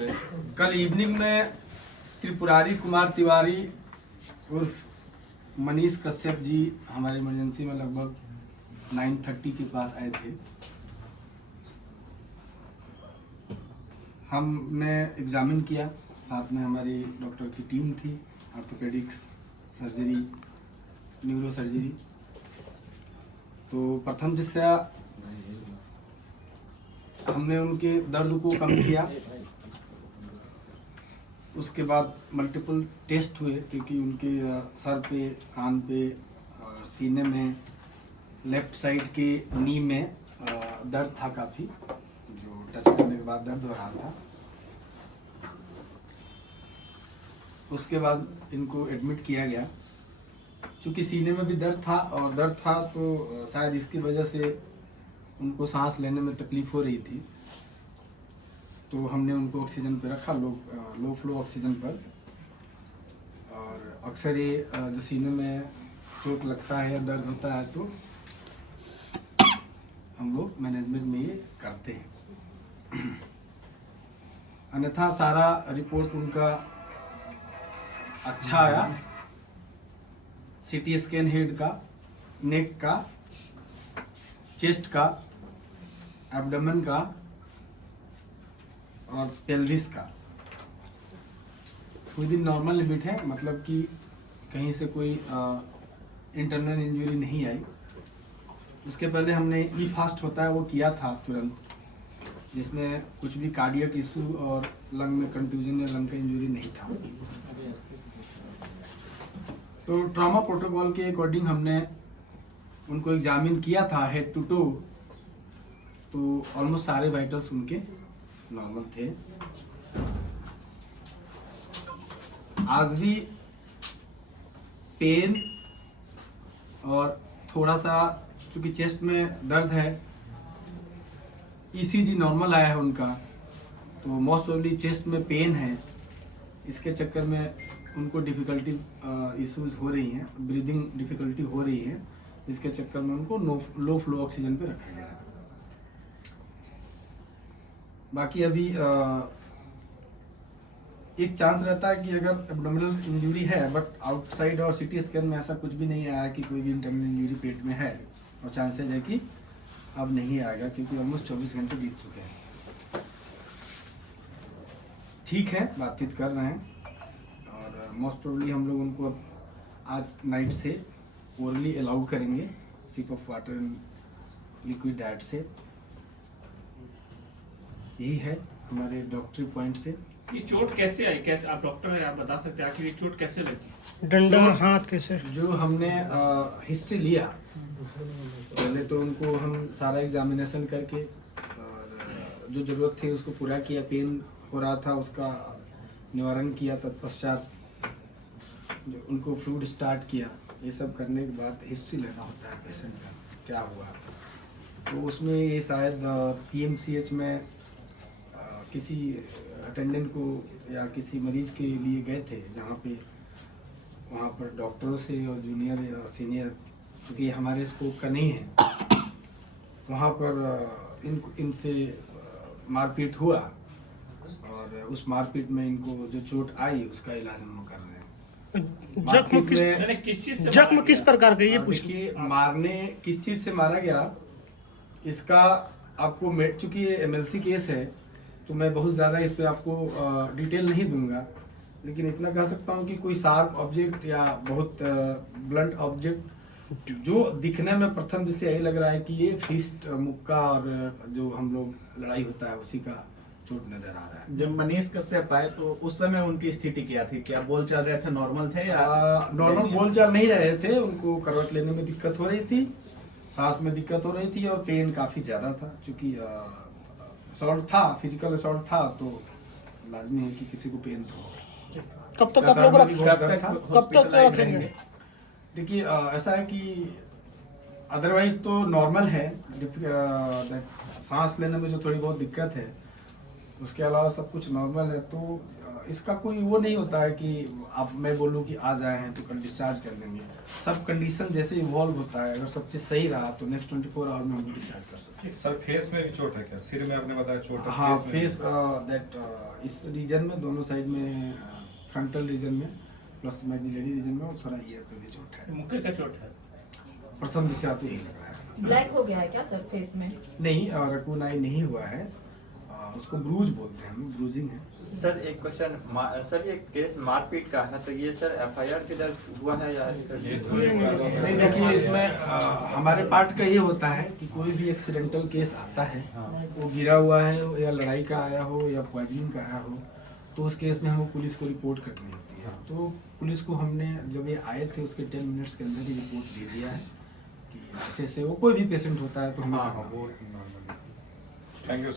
पे? कल इवनिंग में त्रिपुरारी कुमार तिवारी उर्फ मनीष कश्यप जी हमारे इमरजेंसी में लगभग 9:30 के पास आए थे। हमने एग्जामिन किया, साथ में हमारी डॉक्टर की टीम थी, ऑर्थोपेडिक्स, सर्जरी, न्यूरो सर्जरी। तो प्रथम दृष्टया हमने उनके दर्द को कम किया। उसके बाद मल्टीपल टेस्ट हुए, क्योंकि उनके सर पे, कान पे और सीने में, लेफ्ट साइड के नी में दर्द था काफ़ी, जो टच करने के बाद दर्द हो रहा था। उसके बाद इनको एडमिट किया गया। चूँकि सीने में भी दर्द था तो शायद इसकी वजह से उनको सांस लेने में तकलीफ हो रही थी, तो हमने उनको ऑक्सीजन पे रखा, लो फ्लो ऑक्सीजन पर। और अक्सर ये जो सीने में चोट लगता है या दर्द होता है तो हम लोग मैनेजमेंट में ये करते हैं। अन्यथा सारा रिपोर्ट उनका अच्छा आया। सीटी स्कैन हेड का, नेक का, चेस्ट का, एब्डोमेन का और पेल्विस का विद इन नॉर्मल लिमिट है, मतलब कि कहीं से कोई इंटरनल इंजरी नहीं आई। उसके पहले हमने ई फास्ट होता है वो किया था तुरंत, जिसमें कुछ भी कार्डियक इशू और लंग में कंट्यूजन या लंग का इंजरी नहीं था। तो ट्रॉमा प्रोटोकॉल के अकॉर्डिंग हमने उनको एग्जामिन किया था हेड टू टो, तो ऑलमोस्ट सारे वाइटल्स उनके नॉर्मल थे। आज भी पेन और थोड़ा सा, चूंकि चेस्ट में दर्द है, ईसीजी नॉर्मल आया है उनका, तो मोस्ट प्रोबेबली चेस्ट में पेन है। इसके चक्कर में उनको डिफ़िकल्टी इश्यूज हो रही हैं, ब्रीदिंग डिफ़िकल्टी हो रही है, इसके चक्कर में उनको लो फ्लो ऑक्सीजन पे रखा गया है। बाकी अभी एक चांस रहता है कि अगर एब्डोमिनल इंजरी है, बट आउटसाइड और सीटी स्कैन में ऐसा कुछ भी नहीं आया कि कोई भी इंटरनल इंजरी पेट में है, और चांसेज है कि अब नहीं आएगा, क्योंकि ऑलमोस्ट 24 घंटे बीत चुके हैं। ठीक है, बातचीत कर रहे हैं, और मोस्ट प्रोबेबली हम लोग उनको आज नाइट से ओरली अलाउ करेंगे, sip of water and liquid diet से। यही है हमारे डॉक्टरी पॉइंट से। ये चोट कैसे आई? कैसे, आप डॉक्टर हैं, आप बता सकते हैं आखिर ये चोट कैसे लगी? डंडा हाथ कैसे? जो हमने हिस्ट्री लिया, पहले तो उनको हम सारा एग्जामिनेशन करके और जो ज़रूरत थी उसको पूरा किया, पेन हो रहा था उसका निवारण किया, तत्पश्चात जो उनको फ्लूइड स्टार्ट किया। ये सब करने के बाद हिस्ट्री लेना होता है पेशेंट का, क्या हुआ। तो उसमें ये शायद पीएमसीएच में किसी अटेंडेंट को या किसी मरीज के लिए गए थे, जहाँ पे वहाँ पर डॉक्टरों से और जूनियर या सीनियर, क्योंकि हमारे स्कोप का नहीं है, वहाँ पर इनसे मारपीट हुआ, और उस मारपीट में इनको जो चोट आई उसका इलाज हम लोग कर रहे हैं। जख्म किस प्रकार का, ये देखिए, मारने किस चीज़ से मारा गया इसका आपको चूँकि ये एमएलसी केस है, तो मैं बहुत ज़्यादा इस पे आपको डिटेल नहीं दूंगा, लेकिन इतना कह सकता हूँ कि कोई शार्प ऑब्जेक्ट या बहुत ब्लंट ऑब्जेक्ट जो दिखने में प्रथम जैसे यही लग रहा है कि ये फिस्ट, मुक्का और जो हम लोग लड़ाई होता है उसी का चोट नजर आ रहा है। जब मनीष कश्यप आए तो उस समय उनकी स्थिति क्या थी? क्या बोल चल रहे थे, नॉर्मल थे या? नॉर्मल बोल चाल नहीं रहे थे, उनको करवट लेने में दिक्कत हो रही थी, सांस में दिक्कत हो रही थी, और पेन काफ़ी ज़्यादा था। चूँकि असॉल्ट था, फिजिकल असॉल्ट था, तो लाजमी है कि किसी को पेन तो। कब तक आप लोग कब तक रखेंगे? देखिए, ऐसा है कि अदरवाइज तो नॉर्मल है, सांस लेने में जो थोड़ी बहुत दिक्कत है, उसके अलावा सब कुछ नॉर्मल है। तो इसका कोई वो नहीं होता है कि अब मैं बोलूँ कि आ जाए हैं तो कल डिस्चार्ज कर देंगे। सब कंडीशन जैसे इवॉल्व होता है, अगर सब चीज़ सही रहा तो नेक्स्ट 24 आवर में हम डिस्चार्ज कर सकते हैं। सर फेस में भी चोट है क्या? सिर में आपने बताया चोट है, हाँ, फेस फेस दैट इस रीजन में दोनों साइड में फ्रंटल रीजन में प्लस मैक्सिलरी रीजन में और थोड़ा ईयर पे भी चोट है। मुक्के का चोट है। प्रथम दिशा तो यही लग रहा है। ब्लैक हो गया है क्या सर फेस में? नहीं, रकून आई नहीं हुआ है, उसको ब्रूज बोलते हैं हम, ब्रूजिंग है। सर एक क्वेश्चन, सर ये केस मारपीट का है तो ये सर एफआईआर के दर्ज हुआ है या नहीं, देखिए इसमें हमारे पार्ट का ये होता है कि कोई भी एक्सीडेंटल केस आता है, वो गिरा हुआ है या लड़ाई का आया हो या पॉइजनिंग का आया हो, तो उस केस में हमको पुलिस को रिपोर्ट करनी होती है। तो पुलिस को हमने जब ये आए थे उसके 10 मिनट्स के अंदर ही रिपोर्ट दे दिया है कि ऐसे वो कोई भी पेशेंट होता है तो हमें करना होता है। Thank you.